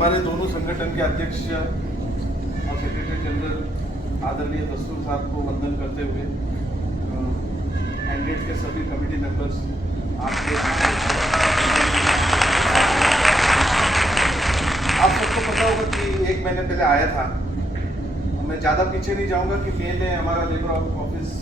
हमारे दोनों संगठन के अध्यक्ष और सेक्रेटरी जनरल आदरणीय दस्तूर साहब को वंदन करते हुए कैंडिडेट के सभी कमेटी मेंबर्स आपके आप सबको पता होगा कि 1 महीने पहले आया था। मैं ज़्यादा पीछे नहीं जाऊंगा कि पहले हमारा लेबर ऑफिस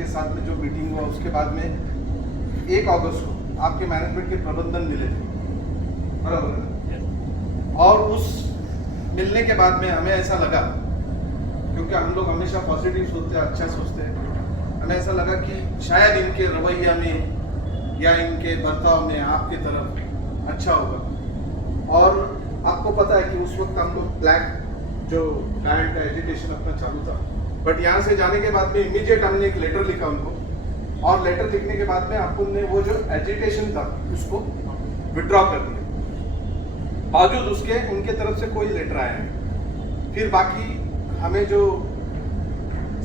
के साथ में जो मीटिंग हुआ उसके बाद में 1 अगस्त को आपके मैनेजमेंट के प्रबंधन मिले थे, बराबर है। और उस मिलने के बाद में हमें ऐसा लगा, क्योंकि हम लोग हमेशा पॉजिटिव सोचते हैं, अच्छा सोचते हैं, हमें ऐसा लगा कि शायद इनके रवैया में या इनके बर्ताव में आपकी तरफ अच्छा होगा। और आपको पता है कि उस वक्त हम लोग ब्लैक जो डाइट का एजुकेशन अपना चालू था, बट यहाँ से जाने के बाद में इमीडिएट हमने एक लेटर लिखा उनको, और लेटर लिखने के बाद में आपको ने वो जो एजुकेशन था उसको विड्रॉ कर दिया। बावजूद उसके उनके तरफ से कोई लेटर आया नहीं। फिर बाकी हमें जो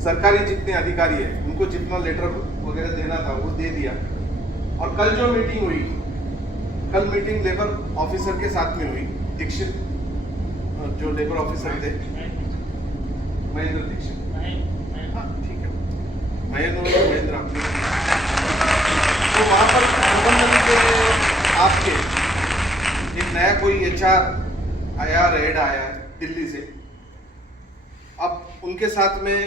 सरकारी जितने अधिकारी है उनको जितना लेटर वगैरह देना था वो दे दिया। और कल जो मीटिंग हुई, कल मीटिंग लेबर ऑफिसर के साथ में हुई, दीक्षित जो लेबर ऑफिसर थे, महेंद्र दीक्षित, हाँ ठीक है, महेंद्र तो वहाँ पर प्रबंधन के आपके एक नया कोई HR आया, रेड आया है दिल्ली से। अब उनके साथ में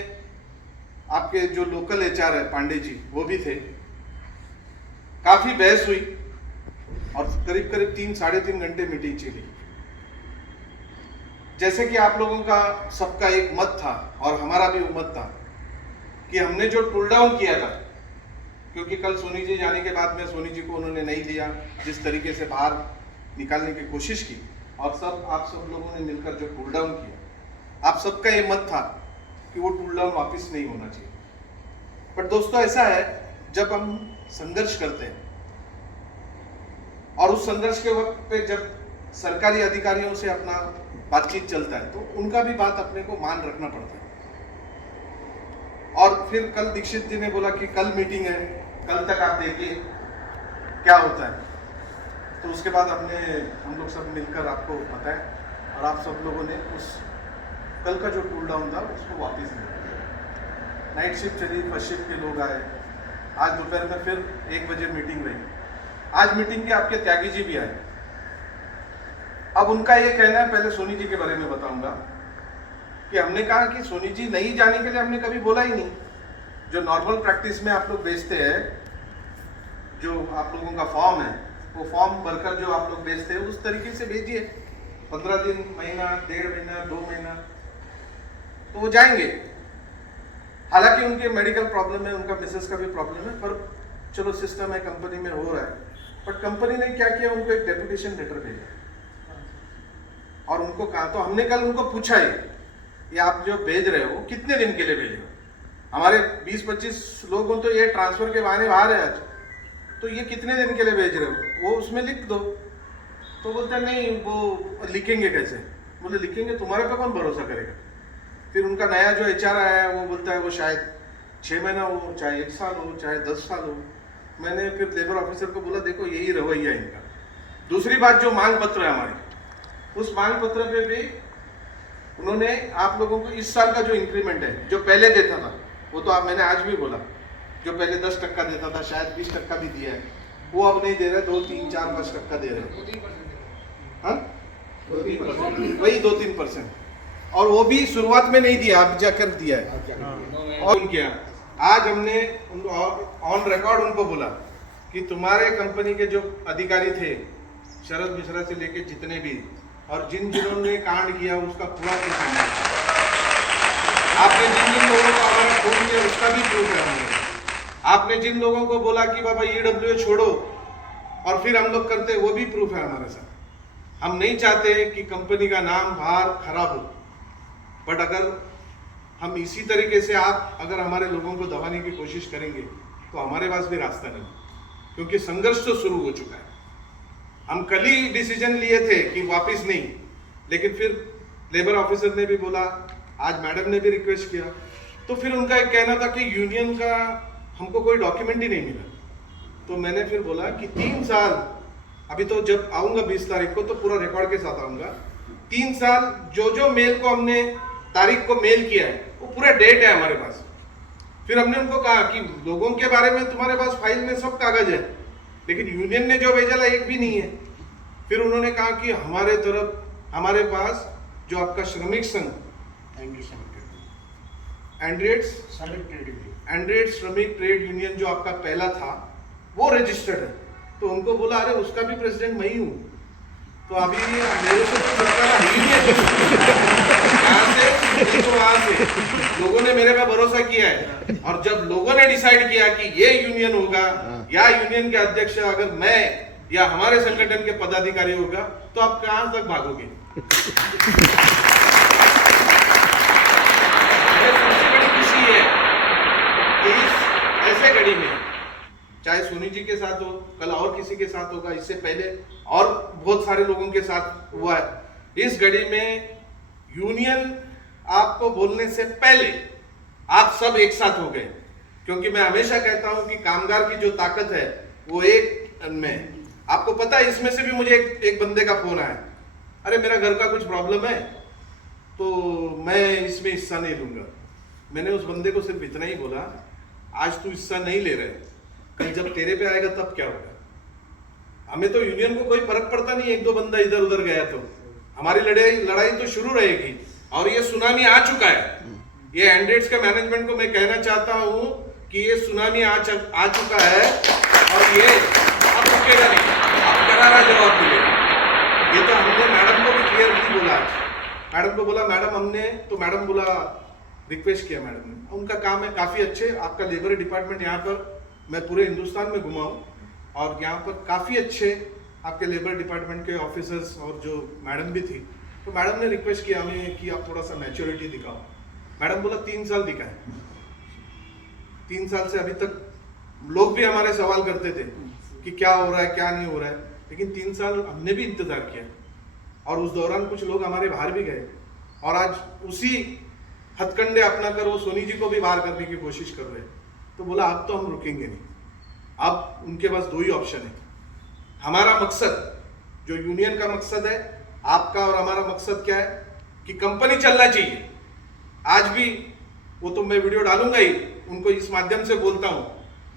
आपके जो लोकल HR है पांडे जी वो भी थे। काफी बहस हुई और करीब करीब 3-3.5 घंटे मीटिंग चली। जैसे कि आप लोगों का सबका एक मत था और हमारा भी मत था कि हमने जो टूल डाउन किया था, क्योंकि कल सोनी जी जाने के बाद में सोनी जी को उन्होंने नहीं दिया, जिस तरीके से बाहर निकालने की कोशिश की, और आप सब लोगों ने मिलकर जो टूल डाउन किया, आप सबका ये मत था कि वो टूल डाउन वापस नहीं होना चाहिए। पर दोस्तों ऐसा है, जब हम संघर्ष करते हैं और उस संघर्ष के वक्त पे जब सरकारी अधिकारियों से अपना बातचीत चलता है तो उनका भी बात अपने को मान रखना पड़ता है। और फिर कल दीक्षित जी ने बोला कि कल मीटिंग है, कल तक आप देखिए क्या होता है। तो उसके बाद हम लोग सब मिलकर आपको बताएं और आप सब लोगों ने उस कल का जो टूल डाउन था उसको वापस लिया। नाइट शिफ्ट चली, फर्स्ट शिफ्ट के लोग आए। आज दोपहर में फिर 1 बजे मीटिंग रही। आज मीटिंग के आपके त्यागी जी भी आए। अब उनका ये कहना है, पहले सोनी जी के बारे में बताऊंगा कि हमने कहा कि सोनी जी नहीं जाने के लिए हमने कभी बोला ही नहीं। जो नॉर्मल प्रैक्टिस में आप लोग भेजते हैं, जो आप लोगों का फॉर्म है, वो फॉर्म भरकर जो आप लोग भेजते हैं उस तरीके से भेजिए। 15 दिन, महीना, 1.5 महीना, 2 महीना तो वो जाएंगे। हालांकि उनके मेडिकल प्रॉब्लम है, उनका मिसेस का भी प्रॉब्लम है, पर चलो सिस्टम है, कंपनी में हो रहा है। बट कंपनी ने क्या किया, उनको एक डेपुटेशन लेटर भेजा और उनको कहा, तो हमने कल उनको पूछा ये आप जो भेज रहे हो कितने दिन के लिए भेज रहे हो? हमारे 20-25 लोगों तो ये ट्रांसफर के बहाने बाहर है आज, तो ये कितने दिन के लिए भेज रहे हो, वो उसमें लिख दो। तो बोलते हैं नहीं, वो लिखेंगे कैसे? बोले लिखेंगे, तुम्हारे पे कौन भरोसा करेगा? फिर उनका नया जो HR आया है वो बोलता है वो शायद 6 महीना हो, चाहे 1 साल हो, चाहे 10 साल हो। मैंने फिर लेबर ऑफिसर को बोला देखो यही रवैया इनका। दूसरी बात, जो मांग पत्र है हमारे, उस मांग पत्र पे भी उन्होंने आप लोगों को इस साल का जो इंक्रीमेंट है, जो पहले देता था, वो तो मैंने आज भी बोला, जो पहले 10% देता था, शायद 20% भी दिया है, वो अब नहीं दे रहे, 2, 3, 4, 5% दे रहे हैं। वही 2-3%, और वो भी शुरुआत में नहीं दिया, अब जाकर दिया है। और क्या, आज हमने ऑन रिकॉर्ड उनको बोला कि तुम्हारे कंपनी के जो अधिकारी थे, शरद मिश्रा से लेके जितने भी, और जिन्होंने कांड किया उसका पूरा प्रूफ है। आपने जिन लोगों को हमारा फोन किया उसका भी प्रूफ है हमारे। आपने जिन लोगों को बोला कि बाबा EWA छोड़ो और फिर हम लोग करते, वो भी प्रूफ है हमारे साथ। हम नहीं चाहते कि कंपनी का नाम बाहर खराब हो, बट अगर हम इसी तरीके से आप अगर हमारे लोगों को दबाने की कोशिश करेंगे तो हमारे पास भी रास्ता नहीं, क्योंकि संघर्ष तो शुरू हो चुका है। हम कल ही डिसीजन लिए थे कि वापस नहीं, लेकिन फिर लेबर ऑफिसर ने भी बोला, आज मैडम ने भी रिक्वेस्ट किया, तो फिर उनका एक कहना था कि यूनियन का हमको कोई डॉक्यूमेंट ही नहीं मिला। तो मैंने फिर बोला कि 3 साल अभी तो जब आऊंगा 20 तारीख को तो पूरा रिकॉर्ड के साथ आऊंगा। 3 साल जो मेल को हमने तारीख को मेल किया है वो पूरा डेट है हमारे पास। फिर हमने उनको कहा कि लोगों के बारे में तुम्हारे पास फाइल में सब कागज है, लेकिन यूनियन ने जो भेजा एक भी नहीं है। फिर उन्होंने कहा कि हमारे पास जो आपका श्रमिक संघ एंड्रियड श्रमिक ट्रेड यूनियन जो आपका पहला था वो रजिस्टर्ड है। तो उनको बोला अरे उसका भी प्रेसिडेंट मैं ही हूँ। तो अभी मेरे से तो वहां से लोगों ने मेरे पे भरोसा किया है, और जब लोगों ने डिसाइड किया कि ये यूनियन होगा या यूनियन के अध्यक्ष अगर मैं या हमारे संगठन के पदाधिकारी होगा तो आप कहां तक भागोगे? सबसे बड़ी खुशी है कि इस ऐसे घड़ी में, चाहे सोनी जी के साथ हो, कल और किसी के साथ होगा, इससे पहले और बहुत सारे लोगों के साथ हुआ है, इस घड़ी में यूनियन आपको बोलने से पहले आप सब एक साथ हो गए। क्योंकि मैं हमेशा कहता हूं कि कामगार की जो ताकत है वो एक में। आपको पता है, इसमें से भी मुझे एक बंदे का फोन आया, अरे मेरा घर का कुछ प्रॉब्लम है तो मैं इसमें हिस्सा नहीं लूंगा। मैंने उस बंदे को सिर्फ इतना ही बोला, आज तू हिस्सा नहीं ले रहे, कल जब तेरे पे आएगा तब क्या होगा? हमें तो यूनियन को कोई फर्क पड़ता नहीं, एक दो बंदा इधर उधर गया तो हमारी लड़ाई तो शुरू रहेगी। और ये सुनामी आ चुका है। ये एंड्रेड्स के मैनेजमेंट को मैं कहना चाहता हूं कि ये सुनामी आ चुका है और ये अब रुकेगा नहीं, अब करारा जवाब मिलेगा। ये तो हमने मैडम को भी क्लियरली बोला, मैडम को बोला, मैडम हमने तो मैडम बोला, रिक्वेस्ट किया मैडम ने, उनका काम है काफी अच्छे। आपका लेबर डिपार्टमेंट यहाँ पर मैं पूरे हिंदुस्तान में घुमा हूँ और यहाँ पर काफी अच्छे आपके लेबर डिपार्टमेंट के ऑफिसर्स और जो मैडम भी थी, तो मैडम ने रिक्वेस्ट किया हमें कि आप थोड़ा सा मैच्योरिटी दिखाओ। मैडम बोला 3 साल दिखाए। 3 साल से अभी तक लोग भी हमारे सवाल करते थे कि क्या हो रहा है क्या नहीं हो रहा है, लेकिन 3 साल हमने भी इंतजार किया और उस दौरान कुछ लोग हमारे बाहर भी गए और आज उसी हथकंडे अपना कर वो सोनी जी को भी बाहर करने की कोशिश कर रहे हैं। तो बोला अब तो हम रुकेंगे नहीं। अब उनके पास 2 ही ऑप्शन है। हमारा मकसद जो यूनियन का मकसद है, आपका और हमारा मकसद क्या है कि कंपनी चलना चाहिए। आज भी वो तो मैं वीडियो डालूंगा ही, उनको इस माध्यम से बोलता हूं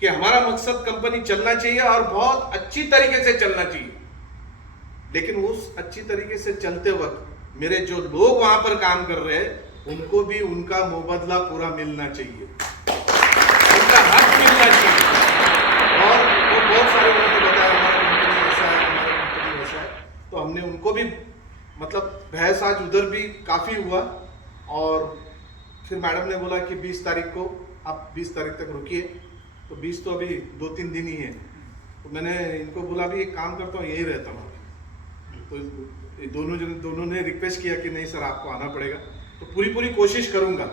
कि हमारा मकसद कंपनी चलना चाहिए और बहुत अच्छी तरीके से चलना चाहिए। लेकिन उस अच्छी तरीके से चलते वक्त मेरे जो लोग वहां पर काम कर रहे हैं उनको भी उनका मुबादला पूरा मिलना चाहिए, उनका हक मिलना चाहिए। और वो बहुत सारे लोगों ने बताया हमारा कंपनी ऐसा है, हमारा कंपनी वैसा है, तो हमने उनको भी मतलब बहस आज उधर भी काफी हुआ। और फिर मैडम ने बोला कि 20 तारीख को आप 20 तारीख तक रुकिए। तो 20 तो अभी 2-3 दिन ही है। तो मैंने इनको बोला भी एक काम करता हूँ, यही रहता हूँ। तो दोनों ने रिक्वेस्ट किया कि नहीं सर आपको आना पड़ेगा। तो पूरी कोशिश करूंगा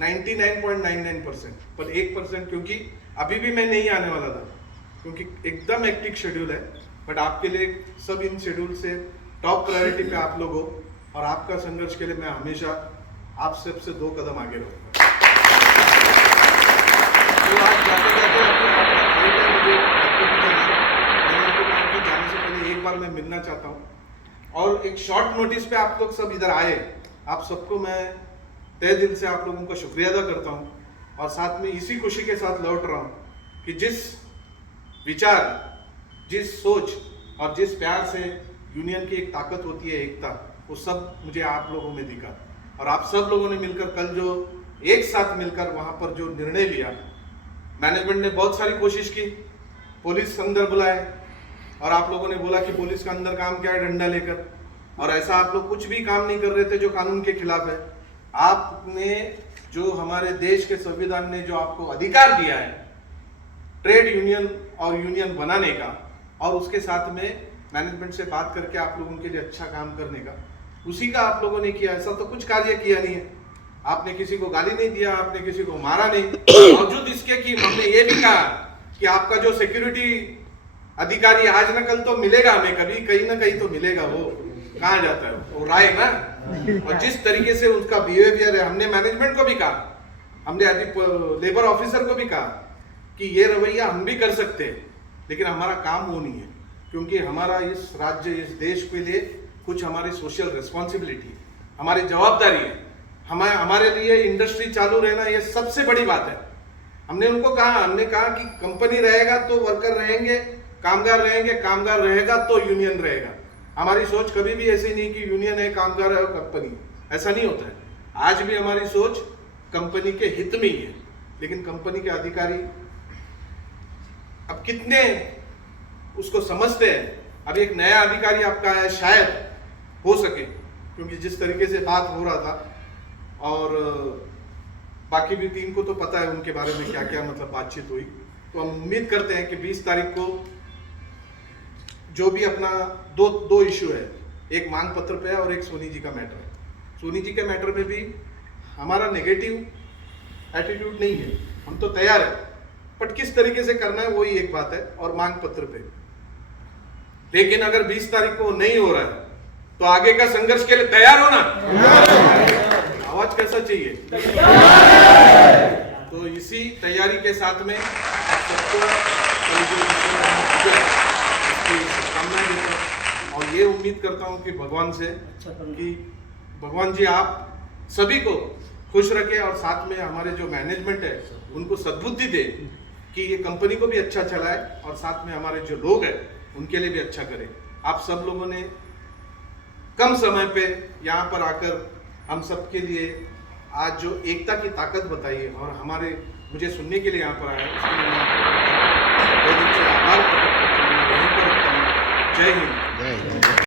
99.99%, पर 1% क्योंकि अभी भी मैं नहीं आने वाला था, क्योंकि एकदम एक्टिव शेड्यूल है। बट आपके लिए सब इन शेड्यूल से टॉप प्रायोरिटी पे आप लोग हो और आपका संघर्ष के लिए मैं हमेशा आप सबसे 2 कदम आगे रहूंगा। तो आज जाते जाने से पहले एक बार मैं मिलना चाहता हूँ और एक शॉर्ट नोटिस पे आप लोग सब इधर आए। आप सबको मैं तहे दिल से आप लोगों का शुक्रिया अदा करता हूँ और साथ में इसी खुशी के साथ लौट रहा हूँ कि जिस विचार, जिस सोच और जिस प्यार से यूनियन की एक ताकत होती है, एकता, वो सब मुझे आप लोगों में दिखा। और आप सब लोगों ने मिलकर कल जो एक साथ मिलकर वहां पर जो निर्णय लिया, मैनेजमेंट ने बहुत सारी कोशिश की, पुलिस अंदर बुलाए और आप लोगों ने बोला कि पुलिस का अंदर काम क्या है, डंडा लेकर, और ऐसा आप लोग कुछ भी काम नहीं कर रहे थे जो कानून के खिलाफ है। आपने जो हमारे देश के संविधान ने जो आपको अधिकार दिया है ट्रेड यूनियन और यूनियन बनाने का, और उसके साथ में मैनेजमेंट से बात करके आप लोगों के लिए अच्छा काम करने का, उसी का आप लोगों ने किया। ऐसा तो कुछ कार्य किया नहीं है। आपने किसी को गाली नहीं दिया, आपने किसी को मारा नहीं। बावजूद इसके कि हमने ये भी कहा कि आपका जो सिक्योरिटी अधिकारी आज न कल तो मिलेगा, हमें कभी कहीं ना कहीं तो मिलेगा। वो कहाँ जाता है, वो राय ना। और जिस तरीके से उसका बिहेवियर है, हमने मैनेजमेंट को भी कहा, हमने लेबर ऑफिसर को भी कहा कि ये रवैया हम भी कर सकते हैं, लेकिन हमारा काम वो नहीं है। क्योंकि हमारा इस राज्य, इस देश के लिए कुछ हमारी सोशल रिस्पॉन्सिबिलिटी है, हमारी जवाबदारी है। हमारे लिए इंडस्ट्री चालू रहना ये सबसे बड़ी बात है। हमने उनको कहा, हमने कहा कि कंपनी रहेगा तो वर्कर रहेंगे, कामगार रहेंगे, कामगार रहेगा तो यूनियन रहेगा। हमारी सोच कभी भी ऐसी नहीं कि यूनियन है, कामगार है और कंपनी, ऐसा नहीं होता है। आज भी हमारी सोच कंपनी के हित में ही है, लेकिन कंपनी के अधिकारी अब कितने उसको समझते हैं। अभी एक नया अधिकारी आपका है, शायद हो सके, क्योंकि जिस तरीके से बात हो रहा था, और बाकी भी टीम को तो पता है उनके बारे में क्या क्या मतलब बातचीत हुई। तो हम उम्मीद करते हैं कि 20 तारीख को जो भी अपना दो इशू है, एक मांग पत्र पे है और एक सोनी जी का मैटर है। सोनी जी के मैटर में भी हमारा नेगेटिव एटीट्यूड नहीं है, हम तो तैयार है, बट किस तरीके से करना है वही एक बात है। और मांग पत्र पे, लेकिन अगर 20 तारीख को नहीं हो रहा है तो आगे का संघर्ष के लिए तैयार होना। आवाज कैसा चाहिए? तो इसी तैयारी के साथ में सबको शुभकामनाएं देता हूं और ये उम्मीद करता हूं कि भगवान से कि भगवान जी आप सभी को खुश रखे और साथ में हमारे जो मैनेजमेंट है उनको सद्बुद्धि दे कि ये कंपनी को भी अच्छा चलाए और साथ में हमारे जो लोग हैं उनके लिए भी अच्छा करे। आप सब लोगों ने कम समय पे यहाँ पर आकर हम सब के लिए आज जो एकता की ताकत बताई है और हमारे मुझे सुनने के लिए यहाँ पर आया, उसके लिए मैं आपको आभार प्रकट करता हूँ। यहीं पर जय हिंद।